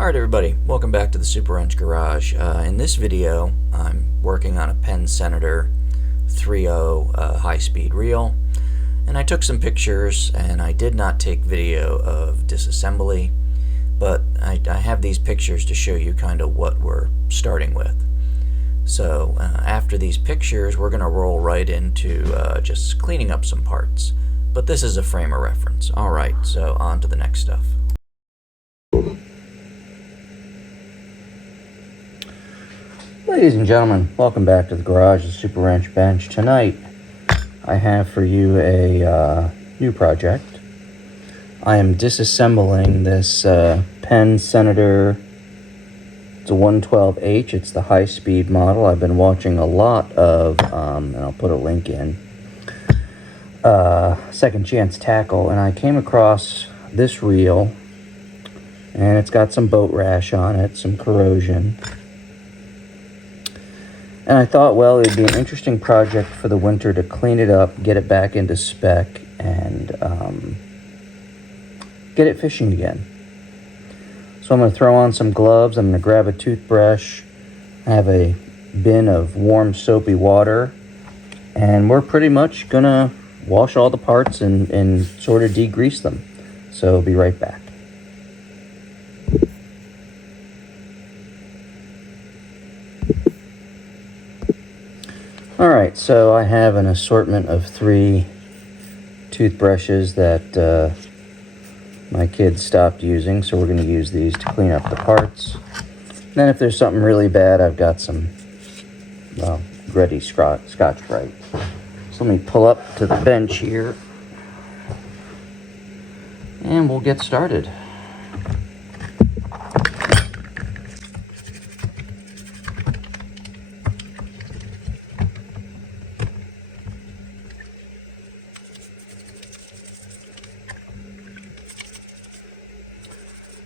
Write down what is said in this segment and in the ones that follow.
Alright everybody, welcome back to the Super Wrench Garage. In this video, I'm working on a Penn Senator 3.0 high-speed reel, and I took some pictures, and I did not take video of disassembly, but I have these pictures to show you kind of what we're starting with. So after these pictures, we're going to roll right into just cleaning up some parts. But this is a frame of reference. Alright, so on to the next stuff. Ladies and gentlemen, welcome back to the garage, the Super Wrench Bench. Tonight, I have for you a new project. I am disassembling this Penn Senator. It's a 112H. It's the high-speed model. I've been watching a lot of, and I'll put a link in, Second Chance Tackle, and I came across this reel, and it's got some boat rash on it, some corrosion. And I thought, well, it'd be an interesting project for the winter to clean it up, get it back into spec, and get it fishing again. So I'm going to throw on some gloves. I'm going to grab a toothbrush. I have a bin of warm, soapy water. And we're pretty much going to wash all the parts and sort of degrease them. So I'll be right back. Alright, so I have an assortment of 3 toothbrushes that my kids stopped using, so we're going to use these to clean up the parts. And then if there's something really bad, I've got some, well, ready Scotch-Brite. So let me pull up to the bench here, and we'll get started.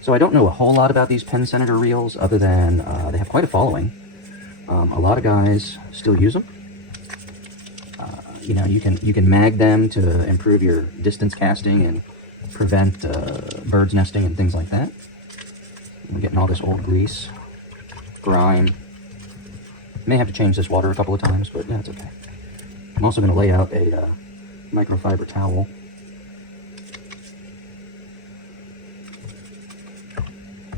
So I don't know a whole lot about these Penn Senator reels other than they have quite a following. A lot of guys still use them. You know, you can mag them to improve your distance casting and prevent birds nesting and things like that. I'm getting all this old grease, grime. May have to change this water a couple of times, but yeah, it's okay. I'm also going to lay out a microfiber towel.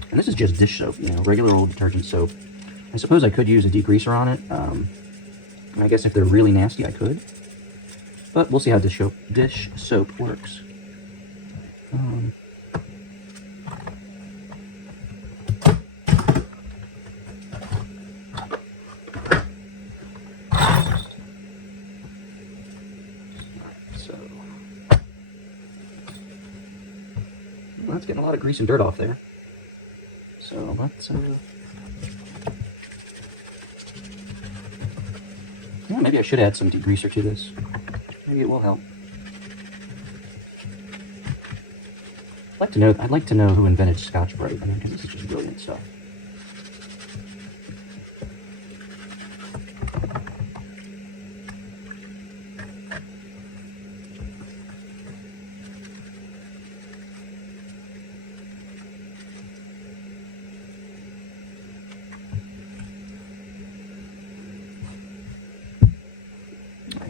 And this is just dish soap, you know, regular old detergent soap. I suppose I could use a degreaser on it. I guess if they're really nasty, I could. But we'll see how dish soap works. So, well, that's getting a lot of grease and dirt off there. So let's, yeah, maybe I should add some degreaser to this. Maybe it will help. I'd like to know who invented Scotch-Brite. I mean, because this is just brilliant stuff.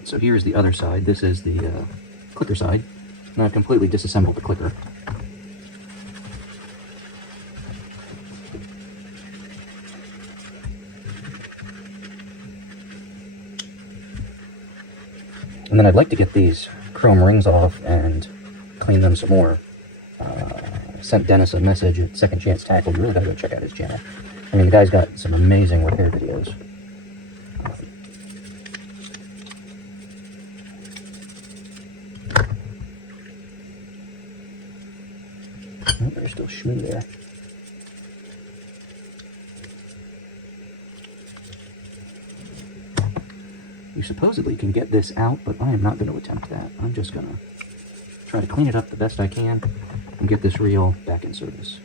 So here's the other side. This is the clicker side. And I've completely disassembled the clicker. And then I'd like to get these chrome rings off and clean them some more. Sent Dennis a message at Second Chance Tackle. You really gotta go check out his channel. I mean, the guy's got some amazing repair videos. Oh, there's still shmoo there. You supposedly can get this out, but I am not going to attempt that. I'm just going to try to clean it up the best I can and get this reel back in service.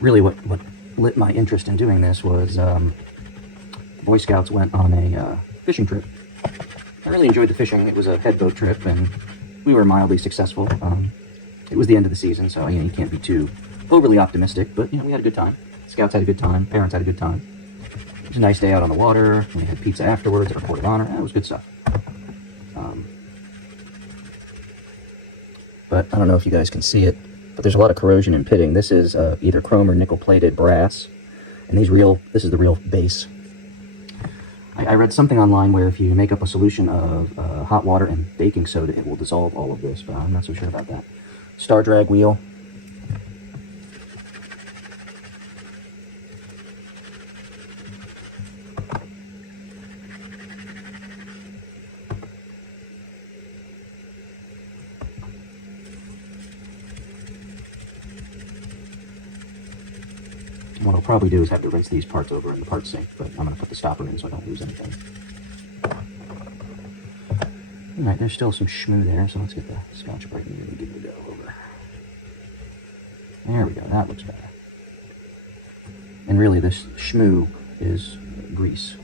really what lit my interest in doing this was the Boy Scouts went on a fishing trip. I really enjoyed the fishing. It was a head boat trip, and we were mildly successful. It was the end of the season, so you can't be too overly optimistic, but we had a good time. Scouts had a good time. Parents had a good time. It was a nice day out on the water. We had pizza afterwards at our Court of Honor. It was good stuff. But I don't know if you guys can see it, but there's a lot of corrosion and pitting. This is either chrome or nickel-plated brass, and this is the real base. I read something online where if you make up a solution of hot water and baking soda, it will dissolve all of this, but I'm not so sure about that. Star drag wheel. What I'll probably do is have to rinse these parts over in the part sink, but I'm going to put the stopper in so I don't lose anything. Alright, there's still some schmoo there, so let's get the Scotch Brite here and give it a go over. There we go, that looks better. And really, this schmoo is grease.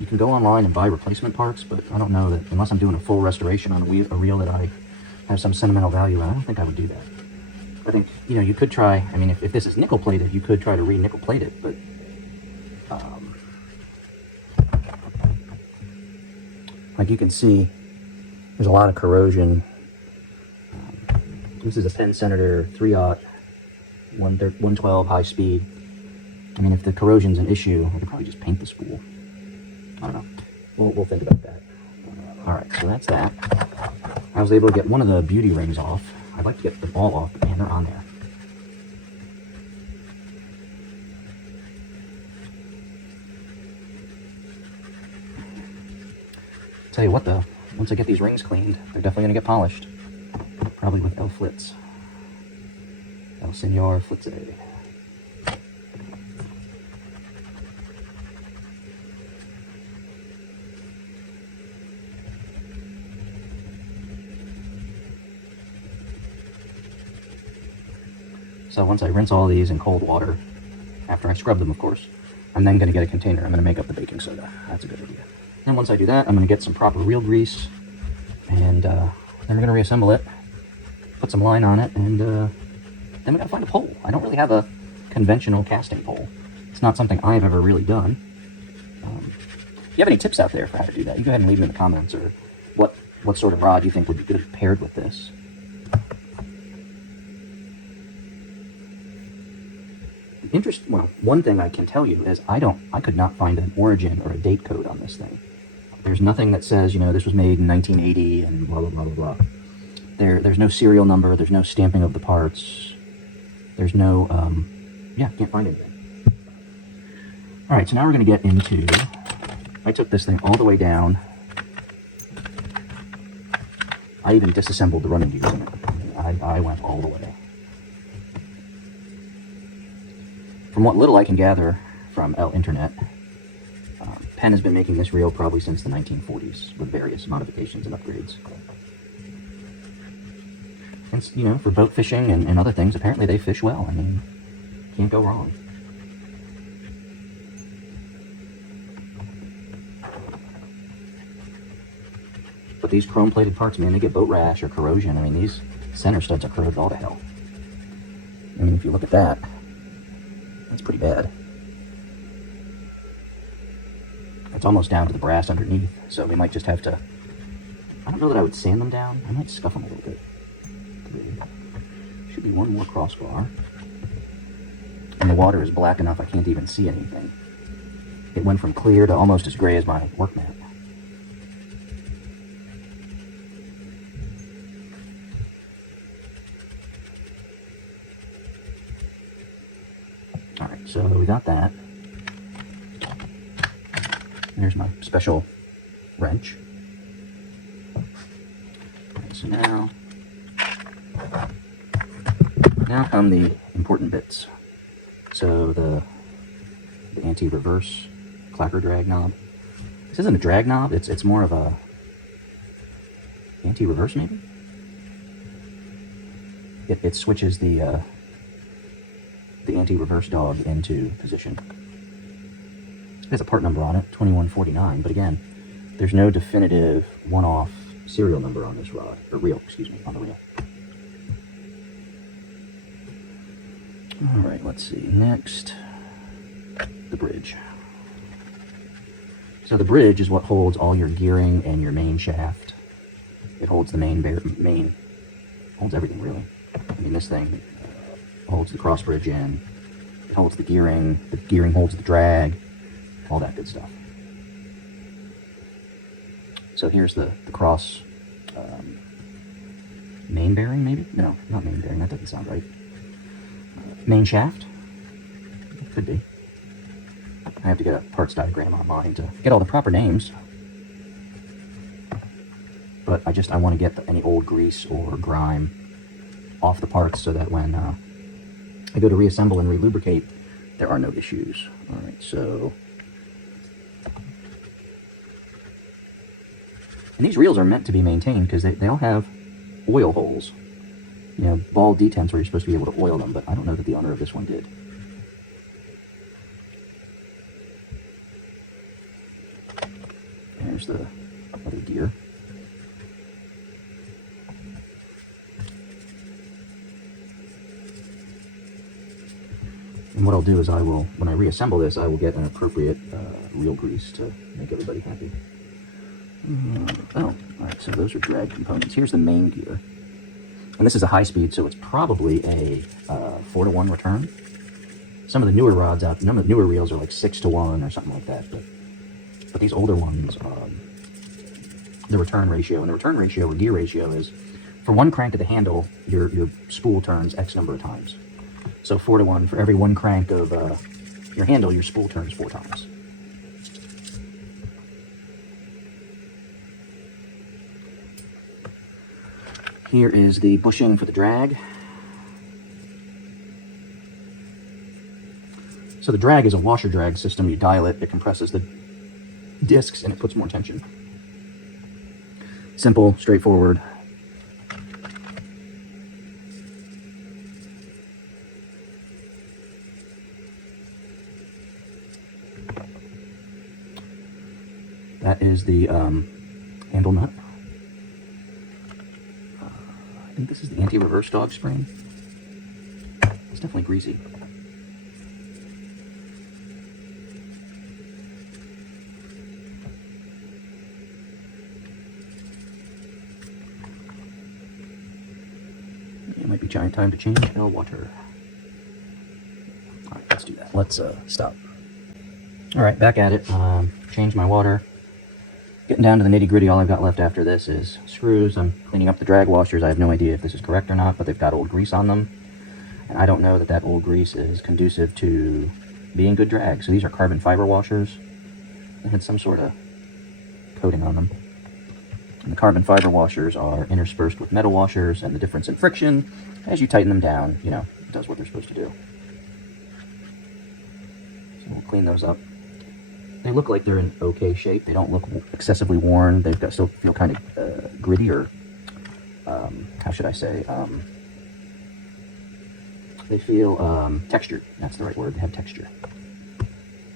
You can go online and buy replacement parts, but I don't know that, unless I'm doing a full restoration on a reel that I have some sentimental value in, I don't think I would do that. I think, you could try, I mean, if this is nickel-plated, you could try to re-nickel plate it, but like you can see, there's a lot of corrosion. This is a Penn Senator 3/0 112 high speed. I mean, if the corrosion's an issue, I could probably just paint the spool. I don't know. We'll think about that. Alright, so that's that. I was able to get one of the beauty rings off. I'd like to get the ball off, but man, they're on there. Tell you what though, once I get these rings cleaned, they're definitely going to get polished. Probably with El Flitz. El Senor Flitze. So once I rinse all these in cold water, after I scrub them of course, I'm then going to get a container. I'm going to make up the baking soda. That's a good idea. And once I do that, I'm going to get some proper reel grease, and then we're going to reassemble it, put some line on it, and then we got to find a pole. I don't really have a conventional casting pole. It's not something I've ever really done. If you have any tips out there for how to do that, you go ahead and leave them in the comments, or what sort of rod you think would be good paired with this. Well, one thing I can tell you is I could not find an origin or a date code on this thing. There's nothing that says, this was made in 1980 and blah, blah, blah, blah, blah. There's no serial number. There's no stamping of the parts. There's no, can't find anything. All right, so now we're going to get into, I took this thing all the way down. I even disassembled the running gears in it. I went all the way. From what little I can gather from Internet, Penn has been making this reel probably since the 1940s with various modifications and upgrades. And, for boat fishing and other things, apparently they fish well. I mean, can't go wrong. But these chrome-plated parts, man, they get boat rash or corrosion. I mean, these center studs are corroded all to hell. I mean, if you look at that, that's pretty bad. It's almost down to the brass underneath, so we might just have to... I don't know that I would sand them down. I might scuff them a little bit. Should be one more crossbar. And the water is black enough I can't even see anything. It went from clear to almost as gray as my work mat. Alright, so we got that. There's my special wrench. So now come the important bits. So the anti-reverse clacker drag knob. This isn't a drag knob, it's more of a anti-reverse maybe? it switches the anti-reverse dog into position. It has a part number on it, 2149, but again, there's no definitive one-off serial number on this rod, or reel, excuse me, on the reel. Alright, let's see, next, the bridge. So the bridge is what holds all your gearing and your main shaft. It holds the holds everything really. I mean, this thing holds the cross bridge in, it holds the gearing holds the drag, all that good stuff. So here's the cross main bearing, maybe? No, not main bearing, that doesn't sound right. Main shaft? Could be. I have to get a parts diagram online to get all the proper names. But I want to get any old grease or grime off the parts so that when I go to reassemble and relubricate, there are no issues. Alright, so... And these reels are meant to be maintained because they all have oil holes. You know, ball detents where you're supposed to be able to oil them, but I don't know that the owner of this one did. There's the other gear. And what I'll do is when I reassemble this, I will get an appropriate reel grease to make everybody happy. Alright, so those are drag components. Here's the main gear. And this is a high speed, so it's probably a 4-to-1 return. Some of the newer rods none of the newer reels are like 6-to-1 or something like that, but these older ones, the return ratio, and the return ratio or gear ratio is, for one crank of the handle, your spool turns X number of times. So 4-to-1, for every one crank of your handle, your spool turns 4 times. Here is the bushing for the drag. So the drag is a washer drag system. You dial it, it compresses the discs, and it puts more tension. Simple, straightforward. That is the handle nut. I think this is the anti-reverse dog spring. It's definitely greasy. It might be time to change the water. Alright, let's do that. Let's stop. Alright, back at it. Change my water. Getting down to the nitty-gritty, all I've got left after this is screws. I'm cleaning up the drag washers. I have no idea if this is correct or not, but they've got old grease on them. And I don't know that that old grease is conducive to being good drag. So these are carbon fiber washers. They had some sort of coating on them. And the carbon fiber washers are interspersed with metal washers, and the difference in friction, as you tighten them down, you know, does what they're supposed to do. So we'll clean those up. They look like they're in okay shape. They don't look excessively worn. They've got still feel kind of gritty, or how should I say? They feel textured. That's the right word. They have texture.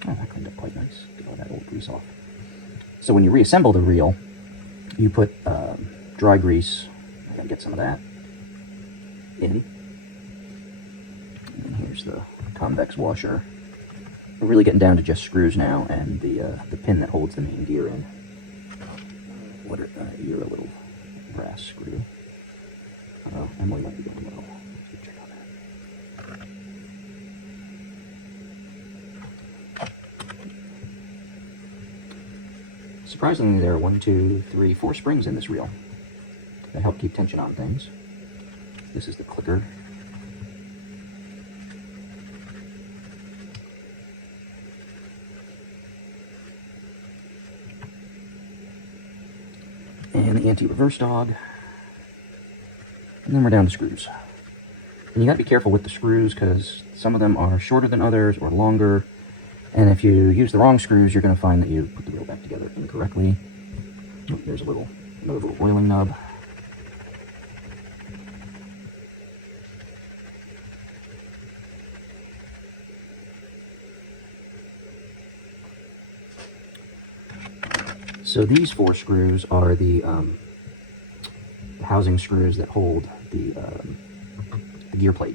Oh, that cleaned up quite nice. Get all that old grease off. So when you reassemble the reel, you put dry grease. I gotta get some of that in. And here's the convex washer. We're really getting down to just screws now, and the pin that holds the main gear in. You're a little brass screw. Emily might be going low. Let's check on that. Surprisingly, there are 4 springs in this reel that help keep tension on things. This is the clicker. And the anti-reverse dog. And then we're down to screws. And you gotta be careful with the screws because some of them are shorter than others or longer. And if you use the wrong screws, you're gonna find that you put the reel back together incorrectly. Oh, there's another little oiling nub. So these 4 screws are the housing screws that hold the gear plate,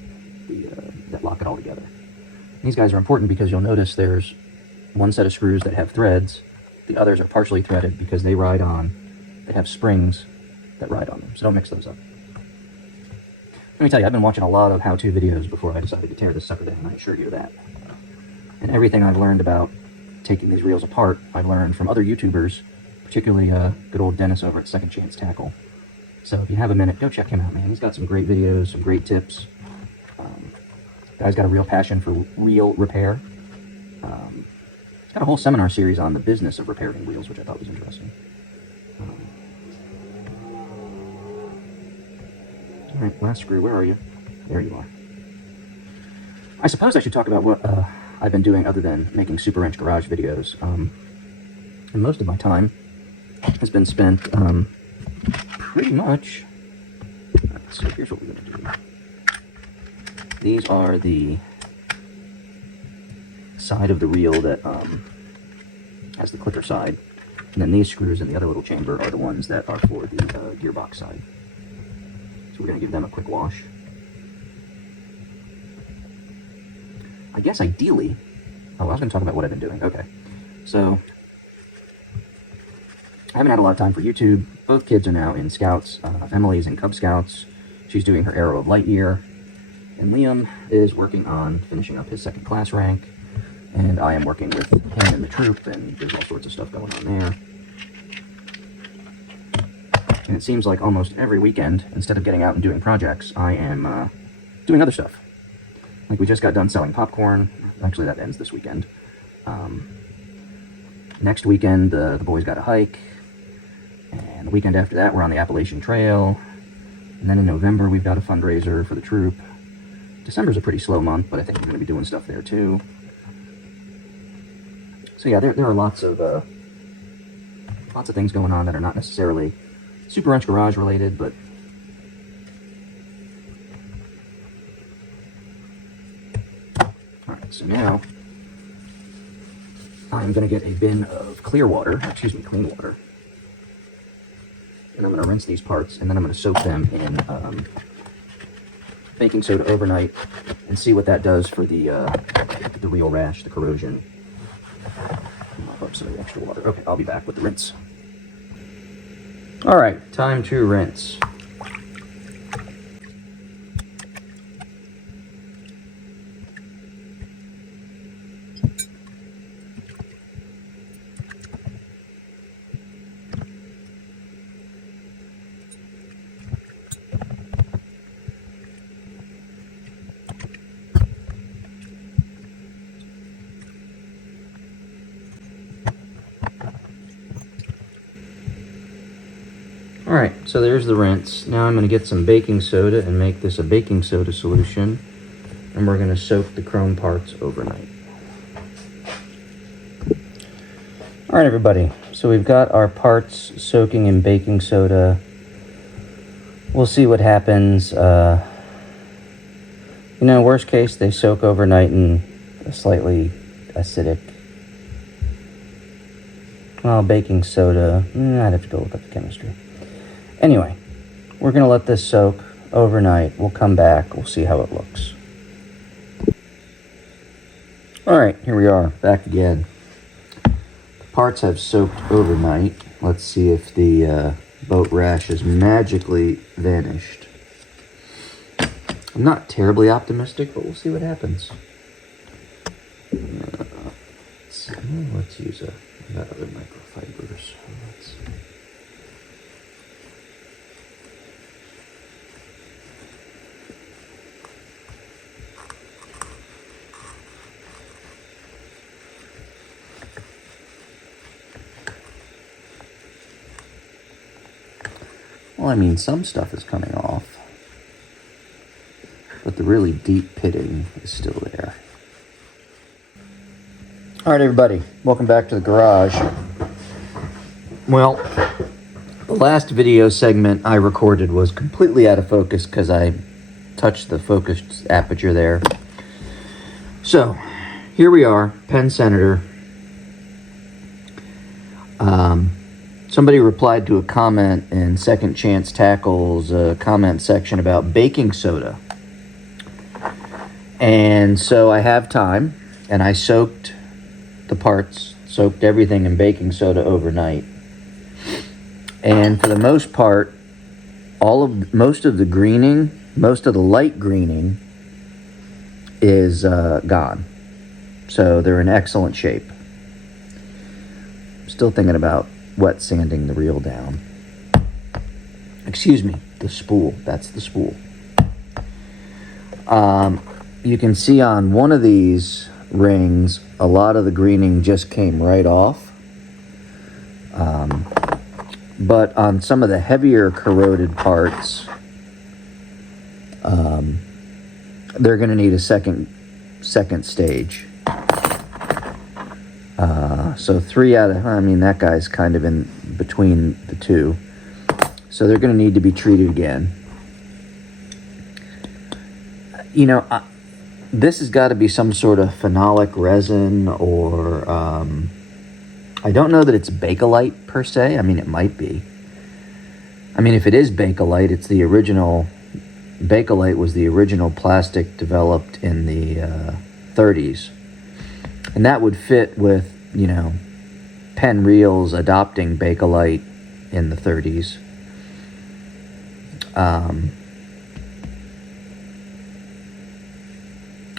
that lock it all together. These guys are important because you'll notice there's one set of screws that have threads. The others are partially threaded because they have springs that ride on them. So don't mix those up. Let me tell you, I've been watching a lot of how-to videos before I decided to tear this sucker down, I assure you that. And everything I've learned about taking these reels apart, I've learned from other YouTubers, particularly good old Dennis over at Second Chance Tackle. So if you have a minute, go check him out, man. He's got some great videos, some great tips. Guy's got a real passion for reel repair. He's got a whole seminar series on the business of repairing reels, which I thought was interesting. All right, last screw, where are you? There you are. I suppose I should talk about what I've been doing other than making Super Wrench Garage videos. And most of my time has been spent pretty much... So here's what we're going to do. These are the side of the reel that has the clicker side. And then these screws in the other little chamber are the ones that are for the gearbox side. So we're going to give them a quick wash. I guess ideally... Oh, I was going to talk about what I've been doing. Okay. So, I haven't had a lot of time for YouTube. Both kids are now in Scouts. Emily's in Cub Scouts. She's doing her Arrow of Light year. And Liam is working on finishing up his 2nd class rank. And I am working with him in the troop, and there's all sorts of stuff going on there. And it seems like almost every weekend, instead of getting out and doing projects, I am doing other stuff. Like we just got done selling popcorn. Actually, that ends this weekend. Next weekend, the boys got a hike. And the weekend after that, we're on the Appalachian Trail. And then in November, we've got a fundraiser for the troop. December's a pretty slow month, but I think we're going to be doing stuff there too. So yeah, there are lots of things going on that are not necessarily Super Wrench Garage related, but alright, so now I'm going to get a bin of clean water, and I'm going to rinse these parts, and then I'm going to soak them in baking soda overnight and see what that does for the reel rash, the corrosion. I'll put some of the extra water. Okay, I'll be back with the rinse. All right, time to rinse. Alright, so there's the rinse. Now I'm going to get some baking soda and make this a baking soda solution. And we're going to soak the chrome parts overnight. Alright everybody, so we've got our parts soaking in baking soda. We'll see what happens. Worst case, they soak overnight in a slightly acidic... Well, baking soda, I'd have to go look up the chemistry. Anyway, we're going to let this soak overnight. We'll come back. We'll see how it looks. Alright, here we are. Back again. The parts have soaked overnight. Let's see if the boat rash has magically vanished. I'm not terribly optimistic, but we'll see what happens. Let's use that other microfibers. Well, I mean, some stuff is coming off, but the really deep pitting is still there. All right, everybody, welcome back to the garage. Well, the last video segment I recorded was completely out of focus because I touched the focused aperture there. So, here we are, Penn Senator. Somebody replied to a comment in Second Chance Tackle's comment section about baking soda. And so I have time, and I soaked the parts, soaked everything in baking soda overnight. And for the most part, most of the greening, most of the light greening is gone. So they're in excellent shape. I'm still thinking about wet sanding the reel down. Excuse me, the spool. That's the spool. You can see on one of these rings, a lot of the greening just came right off. But on some of the heavier corroded parts, they're going to need a second stage. So 3 out of, I mean, that guy's kind of in between the two. So they're going to need to be treated again. You know, this has got to be some sort of phenolic resin, or I don't know that it's Bakelite per se. I mean, it might be. I mean, if it is Bakelite, it's the original. Bakelite was the original plastic developed in the 30s. And that would fit with, you know, Penn reels adopting Bakelite in the 30s. And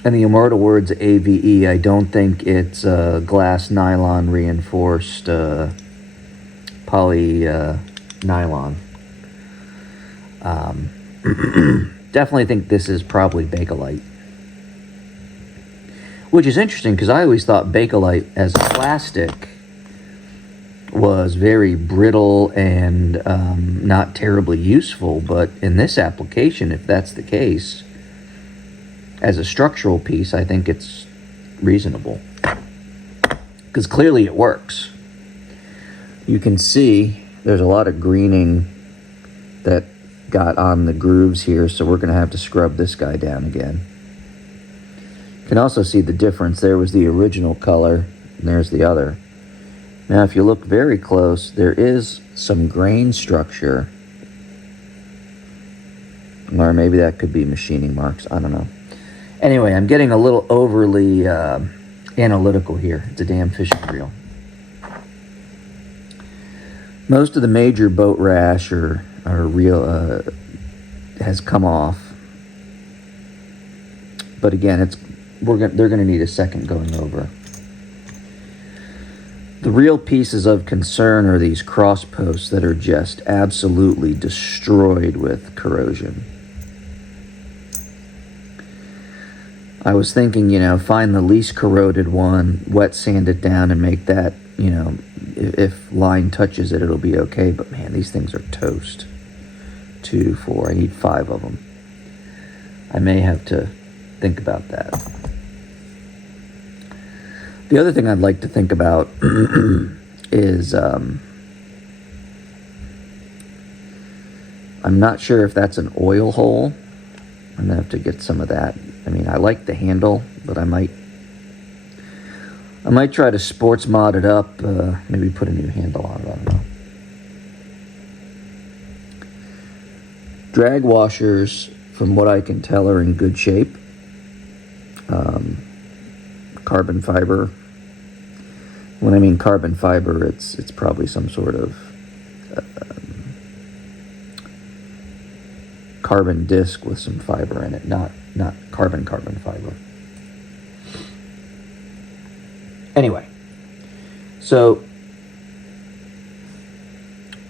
the immortal words AVE, I don't think it's glass nylon reinforced poly nylon. Definitely think this is probably Bakelite. Which is interesting, because I always thought Bakelite as a plastic was very brittle and not terribly useful. But in this application, if that's the case, as a structural piece, I think it's reasonable. Because clearly it works. You can see there's a lot of greening that got on the grooves here, so we're going to have to scrub this guy down again. You can also see the difference. There was the original color, and there's the other. Now, if you look very close, there is some grain structure. Or maybe that could be machining marks. I don't know. Anyway, I'm getting a little overly analytical here. It's a damn fishing reel. Most of the major boat rash or reel has come off. But again, they're going to need a second going over. The real pieces of concern are these cross posts that are just absolutely destroyed with corrosion. I was thinking, you know, find the least corroded one, wet sand it down, and make that, you know, if line touches it, it'll be okay. But man, these things are toast. 2, 4, I need 5 of them. I may have to think about that. The other thing I'd like to think about is I'm not sure if that's an oil hole. I'm gonna have to get some of that. I mean, I like the handle, but I might try to sports mod it up, maybe put a new handle on it, I don't know. Drag washers, from what I can tell, are in good shape. Carbon fiber. When I mean carbon fiber, it's probably some sort of carbon disc with some fiber in it, not carbon fiber. Anyway, so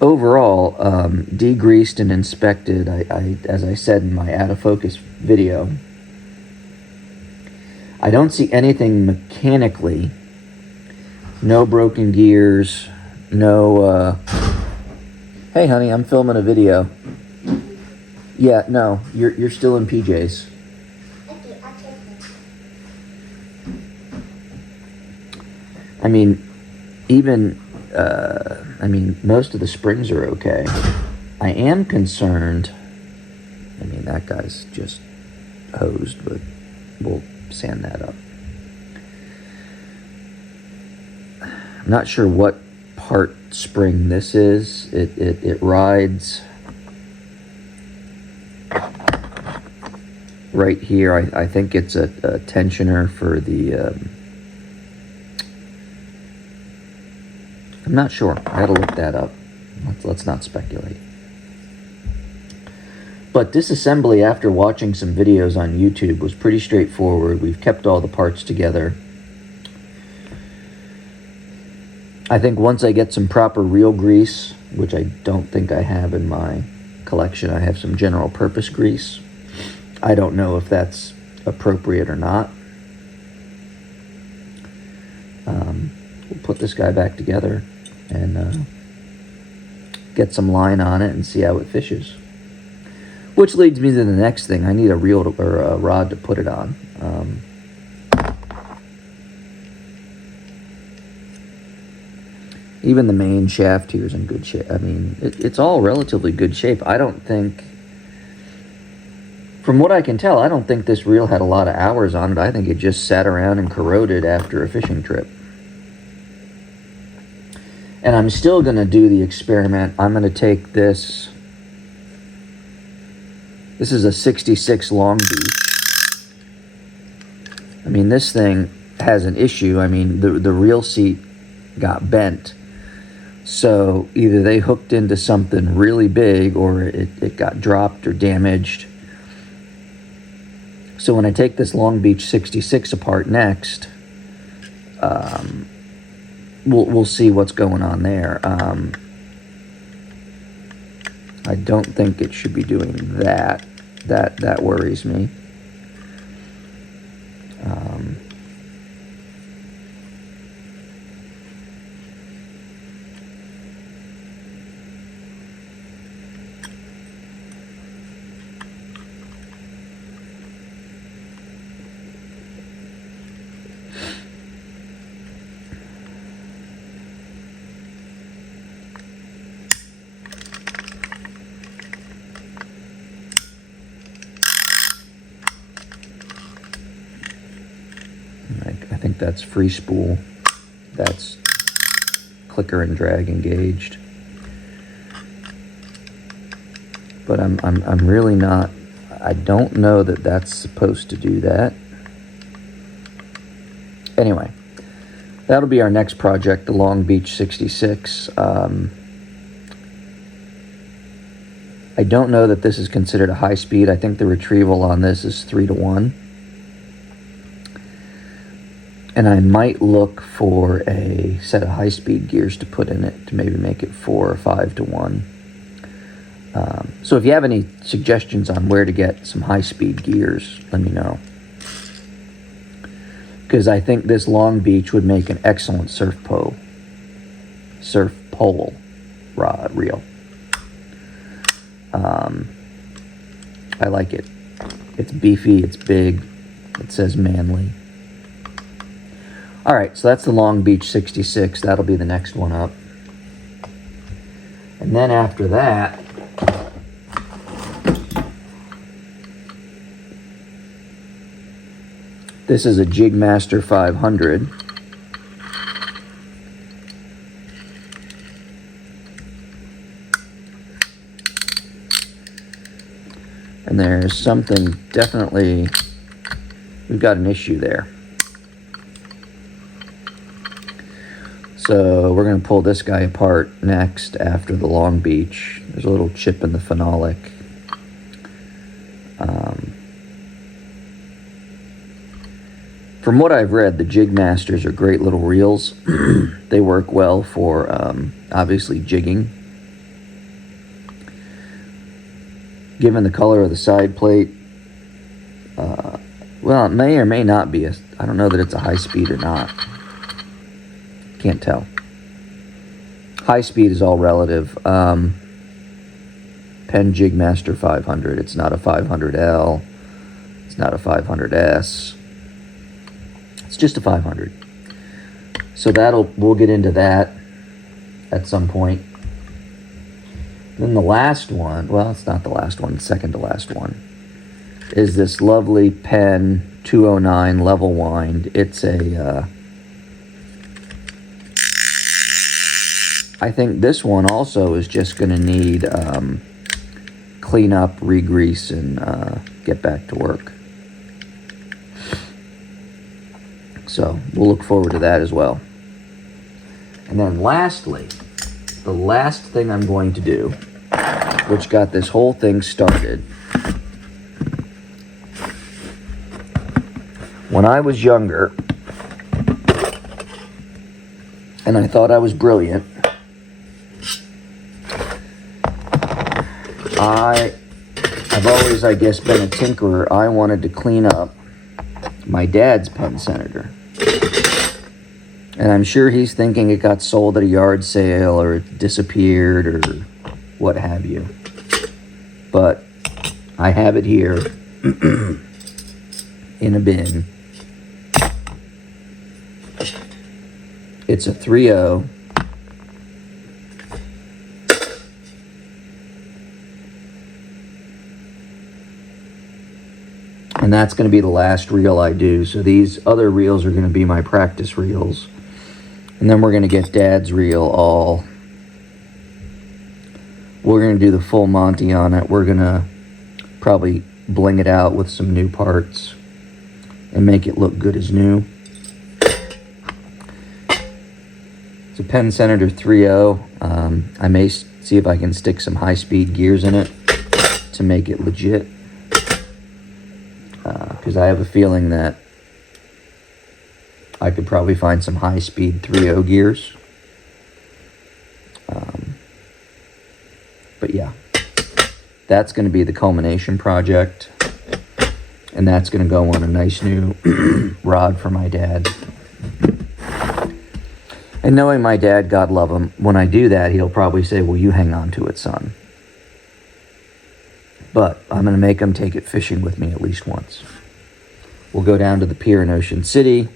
overall, degreased and inspected, I as I said in my out of focus video, I don't see anything mechanically. No broken gears, no, hey honey, I'm filming a video. Yeah, no, you're still in PJs. I mean, even, most of the springs are okay. I am concerned, I mean, that guy's just hosed, but we'll sand that up. I'm not sure what part spring this is. It rides right here. I think it's a tensioner for the, I'm not sure. I gotta look that up. Let's not speculate. But disassembly, after watching some videos on YouTube, was pretty straightforward. We've kept all the parts together. I think once I get some proper reel grease, which I don't think I have in my collection, I have some general purpose grease. I don't know if that's appropriate or not. We'll put this guy back together and get some line on it and see how it fishes. Which leads me to the next thing. I need a reel or a rod to put it on. Even the main shaft here is in good shape. I mean, it's all relatively good shape. I don't think, from what I can tell, I don't think this reel had a lot of hours on it. I think it just sat around and corroded after a fishing trip. And I'm still going to do the experiment. I'm going to take this. This is a 66 Long Beach. I mean, this thing has an issue. I mean, the reel seat got bent. So either they hooked into something really big or it got dropped or damaged. So when I take this Long Beach 66 apart next, we'll see what's going on there. I don't think it should be doing that. That worries me. I think that's free spool. That's clicker and drag engaged. But I'm really not. I don't know that that's supposed to do that. Anyway, that'll be our next project, the Long Beach 66. I don't know that this is considered a high speed. I think the retrieval on this is 3-to-1. And I might look for a set of high-speed gears to put in it to maybe make it 4 or 5-to-1. So if you have any suggestions on where to get some high-speed gears, let me know. Because I think this Long Beach would make an excellent surf pole rod reel. I like it. It's beefy, it's big, it says manly. All right, so that's the Long Beach 66. That'll be the next one up. And then after that, this is a Jigmaster 500. And there's something definitely, we've got an issue there. So we're going to pull this guy apart next after the Long Beach. There's a little chip in the phenolic. From what I've read, the Jigmasters are great little reels. They work well for, obviously, jigging. Given the color of the side plate, well, it may or may not be I don't know that it's a high speed or not. Can't tell. High speed is all relative. Penn Jigmaster 500. It's not a 500L. It's not a 500S. It's just a 500. So we'll get into that at some point. Then the last one, well, it's not the last one, second to last one, is this lovely Penn 209 level wind. It's a I think this one also is just going to need clean up, re-grease, and get back to work. So we'll look forward to that as well. And then lastly, the last thing I'm going to do, which got this whole thing started. When I was younger, and I thought I was brilliant, I've always, I guess, been a tinkerer. I wanted to clean up my dad's Penn Senator. And I'm sure he's thinking it got sold at a yard sale or it disappeared or what have you. But I have it here in a bin. It's a 3.0. And that's going to be the last reel I do. So these other reels are going to be my practice reels. And then we're going to get Dad's reel all. We're going to do the full Monty on it. We're going to probably bling it out with some new parts and make it look good as new. It's a Penn Senator 3.0. I may see if I can stick some high-speed gears in it to make it legit. Because I have a feeling that I could probably find some high-speed 3.0 gears. But yeah, that's going to be the culmination project. And that's going to go on a nice new rod for my dad. And knowing my dad, God love him, when I do that, he'll probably say, well, you hang on to it, son. But I'm going to make him take it fishing with me at least once. We'll go down to the pier in Ocean City.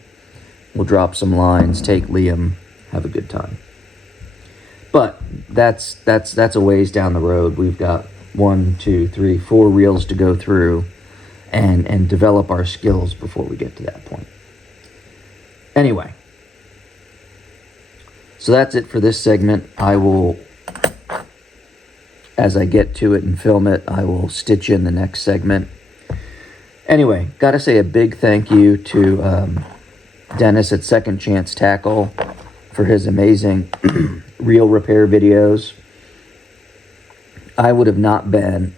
We'll drop some lines, take Liam, have a good time. But that's a ways down the road. We've got 1, 2, 3, 4 reels to go through and develop our skills before we get to that point. Anyway, so that's it for this segment. I will, as I get to it and film it, I will stitch in the next segment. Anyway, got to say a big thank you to Dennis at Second Chance Tackle for his amazing reel repair videos. I would have not been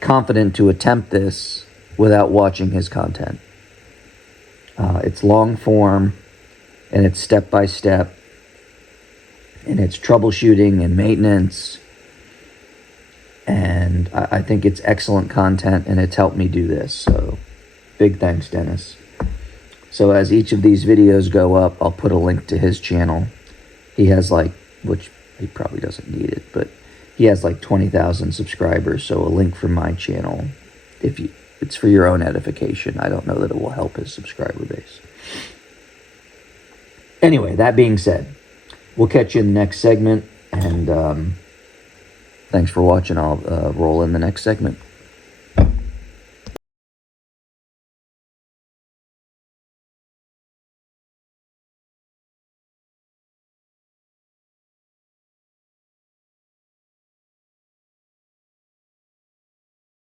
confident to attempt this without watching his content. It's long form, and it's step by step, and it's troubleshooting and maintenance, and I think it's excellent content, and it's helped me do this. So big thanks, Dennis. So as each of these videos go up, I'll put a link to his channel. He has which he probably doesn't need it, but he has 20,000 subscribers. So a link from my channel, it's for your own edification. I don't know that it will help his subscriber base. Anyway, that being said, we'll catch you in the next segment, and thanks for watching. I'll roll in the next segment.